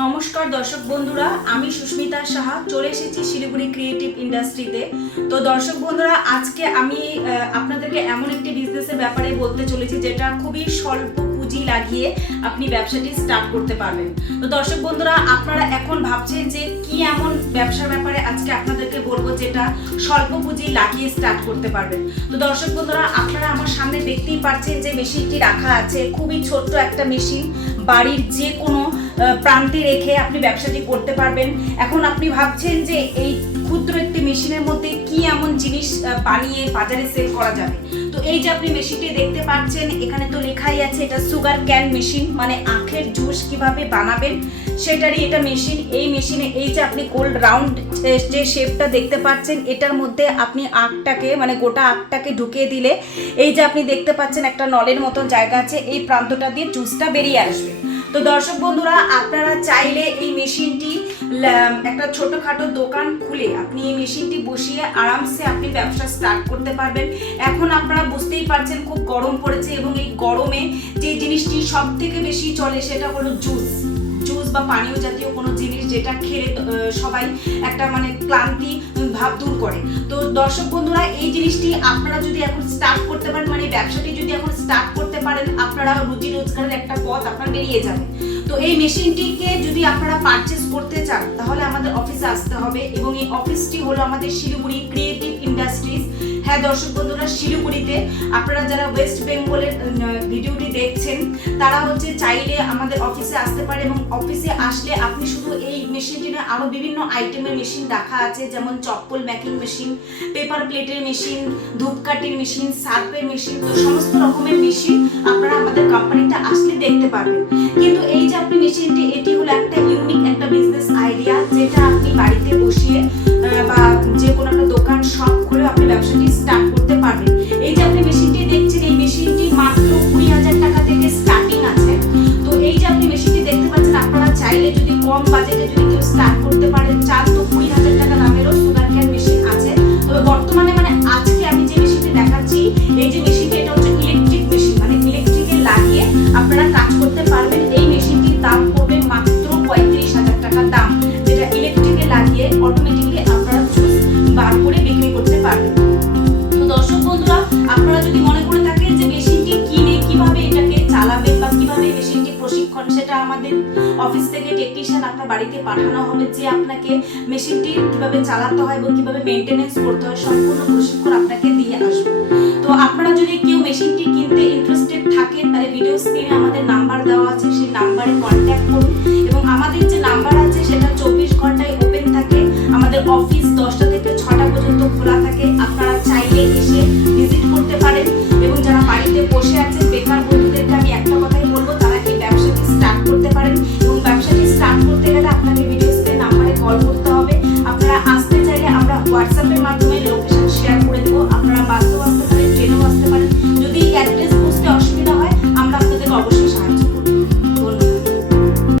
নমস্কার দর্শক বন্ধুরা, আমি সুস্মিতা সাহা চলে এসেছি শিলিগুড়ি ক্রিয়েটিভ ইন্ডাস্ট্রিতে। তো দর্শক বন্ধুরা, আজকে আমি আপনাদেরকে এমন একটি বিজনেসের ব্যাপারে বলতে চলেছি যেটা খুবই স্বল্প পুঁজি লাগিয়ে আপনি ব্যবসাটি স্টার্ট করতে পারবেন। তো দর্শক বন্ধুরা, আপনারা এখন ভাবছেন যে কি এমন ব্যবসার ব্যাপারে আজকে আপনাদেরকে বলবো যেটা স্বল্প পুঁজি লাগিয়ে স্টার্ট করতে পারবেন। তো দর্শক বন্ধুরা, আপনারা আমার সামনে দেখতেই পাচ্ছেন যে মেশিনটি রাখা আছে। খুবই ছোট্ট একটা মেশিন, বাড়ির যে কোনো প্রান্তে রেখে আপনি ব্যবসাটি করতে পারবেন। এখন আপনি ভাবছেন যে এই ক্ষুদ্র একটি মেশিনের মধ্যে কি এমন জিনিস বানিয়ে বাজারে সেল করা যাবে। তো এই যে আপনি মেশিনটি দেখতে পাচ্ছেন, এখানে তো লেখাই আছে এটা সুগার ক্যান মেশিন, মানে আখের জুস কিভাবে বানাবেন সেটারই এটা মেশিন। এই মেশিনে এই যে আপনি গোল্ড রাউন্ড যে শেপটা দেখতে পাচ্ছেন, এটার মধ্যে আপনি আখটাকে মানে গোটা আখটাকে ঢুকিয়ে দিলে এই যে আপনি দেখতে পাচ্ছেন একটা নলের মতন জায়গা আছে, এই প্রান্তটা দিয়ে জুসটা বেরিয়ে আসবে। তো দর্শক বন্ধুরা, আপনারা চাইলে এই মেশিনটি একটা ছোটখাটো দোকান খুলে আপনি এই মেশিনটি বসিয়ে আরামসে আপনি ব্যবসা স্টার্ট করতে পারবেন। এখন আপনারা বুঝতেই পারছেন খুব গরম পড়েছে এবং এই গরমে যে জিনিসটি সব থেকে বেশি চলে সেটা হলো জুস বা পানীয় জাতীয় কোনো জিনিস, যেটা খেলে সবাই একটা মানে ক্লান্তি ভাব দূর করে। তো দর্শক বন্ধুরা, এই জিনিসটি আপনারা যদি এখন স্টার্ট করতে পারেন, মানে ব্যবসাটি যদি এখন স্টার্ট করতে পারেন, আপনারা রুজি রোজগারের একটা পথ আপনার বেরিয়ে যাবে। তো এই মেশিনটিকে যদি আপনারা পারচেস করতে চান তাহলে আমাদের অফিসে আসতে হবে, এবং এই অফিসটি হলো আমাদের শিলিগুড়ি ক্রিয়েটিভ ইন্ডাস্ট্রিজ। হ্যাঁ দর্শক বন্ধুরা, শিলিগুড়িতে। আপনারা যারা ওয়েস্ট বেঙ্গলের ভিডিওটি দেখছেন তারা চাইলে আমাদের অফিসে আসতে পারে, এবং অফিসে আসলে আপনি শুধু এই মেশিনটি না, আরও বিভিন্ন আইটেমের মেশিন রাখা আছে, যেমন চপ্পল মেকিং মেশিন, পেপার প্লেটের মেশিন, ধূপকাঠির মেশিন, সার্ফের মেশিন, তো সমস্ত রকমের মেশিন আপনারা আমাদের কোম্পানিতে আসলে দেখতে পারবেন। কিন্তু এই যে আপনি মেশিনটি, এটি হলো একটা ইউনিক একটা বিজনেস আইডিয়া, যেটা আপনি বাড়িতে বসিয়ে বা যে কোনো একটা দোকান শপ খুলে আপনি ব্যবসাটি স্টার্ট করতে পারবেন। এই যে আপনি মেশিনটি দেখছেন, এই মেশিনটি মাত্র 20,000 টাকা থেকে স্টার্টিং আছে। তো এই যে আপনি মেশিনটি দেখতে পাচ্ছেন, আপনারা চাইলে যদি কম বাজেটে যদি কেউ স্টার্ট করতে পারেন চান, তো 20,000 টাকা দামেরও সুগার ক্যান মেশিন আছে। তবে বর্তমানে মানে আজকে আমি যে মেশিনটি দেখাচ্ছি, এই যে মেশিনটি, এটা হচ্ছে ইলেকট্রিক মেশিন, মানে ইলেকট্রিকে লাগিয়ে আপনারা কাজ করতে পারবেন। এই মেশিনটির দাম পড়বে মাত্র 35,000 টাকা দাম, যেটা ইলেকট্রিকে লাগিয়ে অটোমেটিকলি আপনারা জুস বার করে বিক্রি করতে পারবেন। তো দর্শক বন্ধুরা, আপনারা যদি মনে করে থাকেন যে মেশিনটি কিনে কিভাবে এটাকে চালাবেন বা কিভাবে মেশিনটি প্রশিক্ষণ, সেটা আমাদের অফিস থেকে টেকনিশিয়ান আপনার বাড়িতে পাঠানো হবে, যে আপনাকে মেশিনটি কিভাবে চালাতে হয় এবং কিভাবে মেইনটেনেন্স করতে হয় সম্পূর্ণ প্রশিক্ষণ আপনাকে দিয়ে আসবে। তো আপনারা যদি কেউ মেশিনটি কিনতে ইন্টারেস্টেড থাকেন তাহলে ভিডিও স্ক্রিনে আমাদের নাম্বার দেওয়া আছে, সেই নাম্বারে কন্ট্যাক্ট করুন এবং